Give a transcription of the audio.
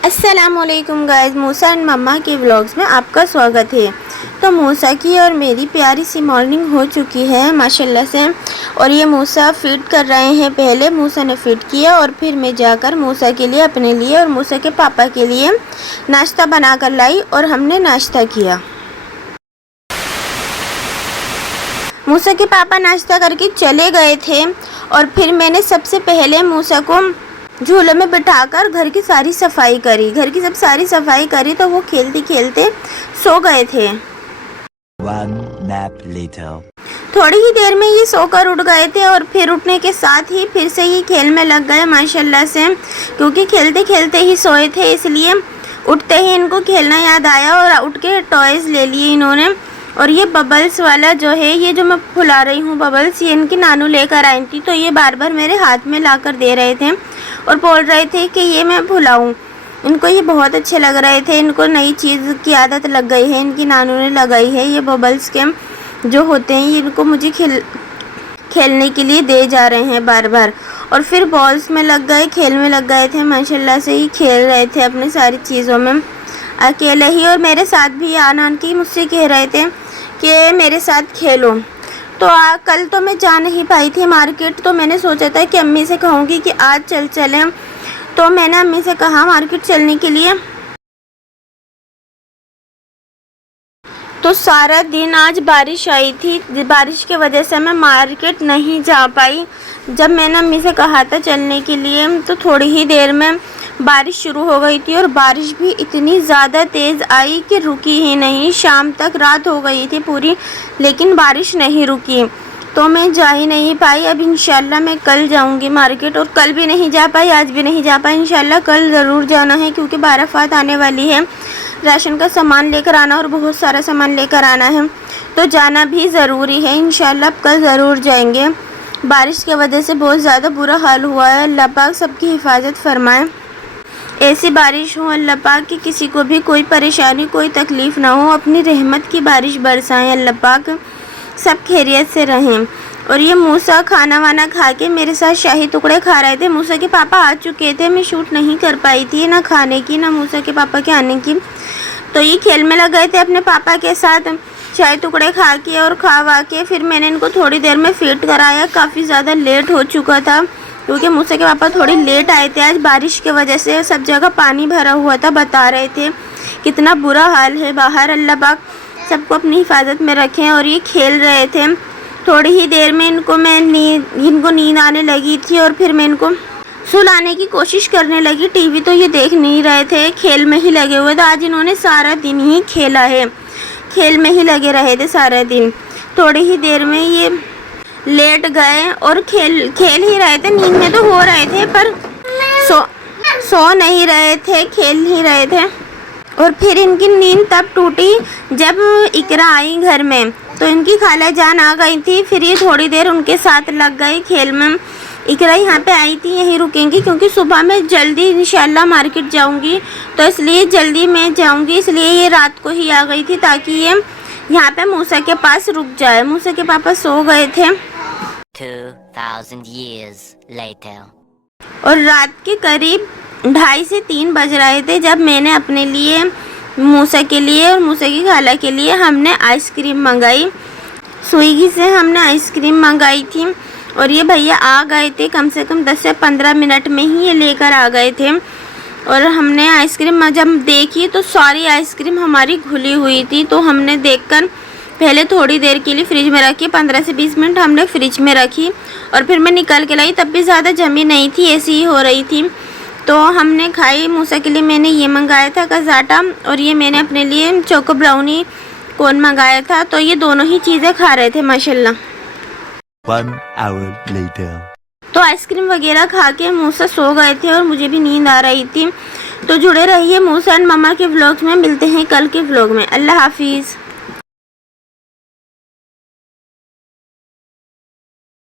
अस्सलामुअलैकुम guys, Musa and मम्मा के vlogs में आपका स्वागत है। तो मूसा की और मेरी प्यारी सी मॉर्निंग हो चुकी है माशाल्लाह से। और ये मूसा फीड कर रहे हैं। पहले मूसा ने फीड किया और फिर मैं जाकर मूसा के लिए, अपने लिए और मूसा के पापा के लिए नाश्ता बना कर लाई और हमने नाश्ता किया। मूसा के पापा नाश्ता करके चले गए थे और फिर मैंने सबसे पहले मूसा को झूले में बिठाकर घर की सारी सफाई करी। घर की सब सारी सफाई करी तो वो खेलते खेलते सो गए थे। One nap later. थोड़ी ही देर में ये सोकर उठ गए थे और फिर उठने के साथ ही फिर से ये खेल में लग गए माशाल्लाह से। क्योंकि खेलते खेलते ही सोए थे, इसलिए उठते ही इनको खेलना याद आया और उठ के टॉयज़ ले लिए इन्होंने। और ये बबल्स वाला जो है, ये जो मैं फुला रही हूँ बबल्स, ये इनकी नानू लेकर आई थी। तो ये बार बार मेरे हाथ में लाकर दे रहे थे और बोल रहे थे कि ये मैं फुलाऊँ। इनको ये बहुत अच्छे लग रहे थे। इनको नई चीज़ की आदत लग गई है, इनकी नानू ने लगाई है। ये बबल्स के जो होते हैं ये इनको मुझे खेलने के लिए दे जा रहे हैं बार बार। और फिर बॉल्स में लग गए, खेल में लग गए थे माशाल्लाह से। ही खेल रहे थे अपनी सारी चीज़ों में अकेले ही। और मेरे साथ भी आन की मुझसे कह रहे थे कि मेरे साथ खेलो। तो कल तो मैं जा नहीं पाई थी मार्केट, तो मैंने सोचा था कि अम्मी से कहूँगी कि आज चलें। तो मैंने अम्मी से कहा मार्केट चलने के लिए। तो सारा दिन आज बारिश आई थी, बारिश की वजह से मैं मार्केट नहीं जा पाई। जब मैंने अम्मी से कहा था चलने के लिए तो थोड़ी ही देर में बारिश शुरू हो गई थी। और बारिश भी इतनी ज़्यादा तेज़ आई कि रुकी ही नहीं। शाम तक रात हो गई थी पूरी, लेकिन बारिश नहीं रुकी। तो मैं जा ही नहीं पाई। अब इंशाल्लाह मैं कल जाऊंगी मार्केट। और कल भी नहीं जा पाई, आज भी नहीं जा पाई। इंशाल्लाह कल ज़रूर जाना है, क्योंकि बाराफ़ात आने वाली है। राशन का सामान लेकर आना और बहुत सारा सामान लेकर आना है, तो जाना भी ज़रूरी है। इंशाल्लाह कल ज़रूर जाएंगे। बारिश की वजह से बहुत ज़्यादा बुरा हाल हुआ है। अल्लाह पाक सबकी हिफाजत फरमाए। ऐसी बारिश हो अल्लाह पाक कि किसी को भी कोई परेशानी, कोई तकलीफ़ ना हो। अपनी रहमत की बारिश बरसाएं अल्लाह पाक, सब खैरियत से रहें। और ये मूसा खाना वाना खा के मेरे साथ शाही टुकड़े खा रहे थे। मूसा के पापा आ चुके थे, मैं शूट नहीं कर पाई थी, ना खाने की ना मूसा के पापा के आने की। तो ये खेल में लग गए थे अपने पापा के साथ, शाही टुकड़े खा के और खावा के। फिर मैंने इनको थोड़ी देर में फीड कराया। काफ़ी ज़्यादा लेट हो चुका था, क्योंकि मूसा के पापा थोड़ी लेट आए थे। आज बारिश की वजह से सब जगह पानी भरा हुआ था। बता रहे थे कितना बुरा हाल है बाहर। अल्लाह पाक सबको अपनी हिफाजत में रखें। और ये खेल रहे थे। थोड़ी ही देर में इनको नींद आने लगी थी और फिर मैं इनको सुलाने की कोशिश करने लगी। टीवी तो ये देख नहीं रहे थे, खेल में ही लगे हुए थे। आज इन्होंने सारा दिन ही खेला है, खेल में ही लगे रहे थे सारा दिन। थोड़ी ही देर में ये लेट गए और खेल ही रहे थे। नींद में तो हो रहे थे पर सो नहीं रहे थे, खेल ही रहे थे। और फिर इनकी नींद तब टूटी जब इकरा आई घर में। तो इनकी खाला जान आ गई थी। फिर ये थोड़ी देर उनके साथ लग गई खेल में। इकरा यहाँ पे आई थी, यहीं रुकेंगी, क्योंकि सुबह मैं जल्दी इंशाल्लाह मार्केट जाऊँगी। तो इसलिए जल्दी मैं जाऊँगी, इसलिए ये रात को ही आ गई थी, ताकि ये यहाँ पे मूसा के पास रुक जाए। मूसा के पापा सो गए थे। 2000 years later. और रात के करीब 2:30 से 3 बज रहे थे जब मैंने अपने लिए, मूसा के लिए और मूसा की खाला के लिए हमने आइसक्रीम मंगाई। स्विगी से हमने आइसक्रीम मंगाई थी। और ये भैया आ गए थे, कम से कम 10 से 15 मिनट में ही ये लेकर आ गए थे। और हमने आइसक्रीम जब देखी तो सारी आइसक्रीम हमारी घुली हुई थी। तो हमने देखकर पहले थोड़ी देर के लिए फ्रिज में रखी, 15 से 20 मिनट हमने फ्रिज में रखी। और फिर मैं निकाल के लाई, तब भी ज़्यादा जमी नहीं थी, ऐसी ही हो रही थी। तो हमने खाई। मूसा के लिए मैंने ये मंगाया था कज़ाटा, और ये मैंने अपने लिए चोको ब्राउनी कोन मंगाया था। तो ये दोनों ही चीज़ें खा रहे थे माशाल्लाह। 1 hour later. तो आइसक्रीम वगैरह खा के मूसा सो गए थे और मुझे भी नींद आ रही थी। तो जुड़े रहिए मूसा एंड मम्मा के व्लॉग्स में। मिलते हैं कल के व्लॉग में। अल्लाह हाफिज़।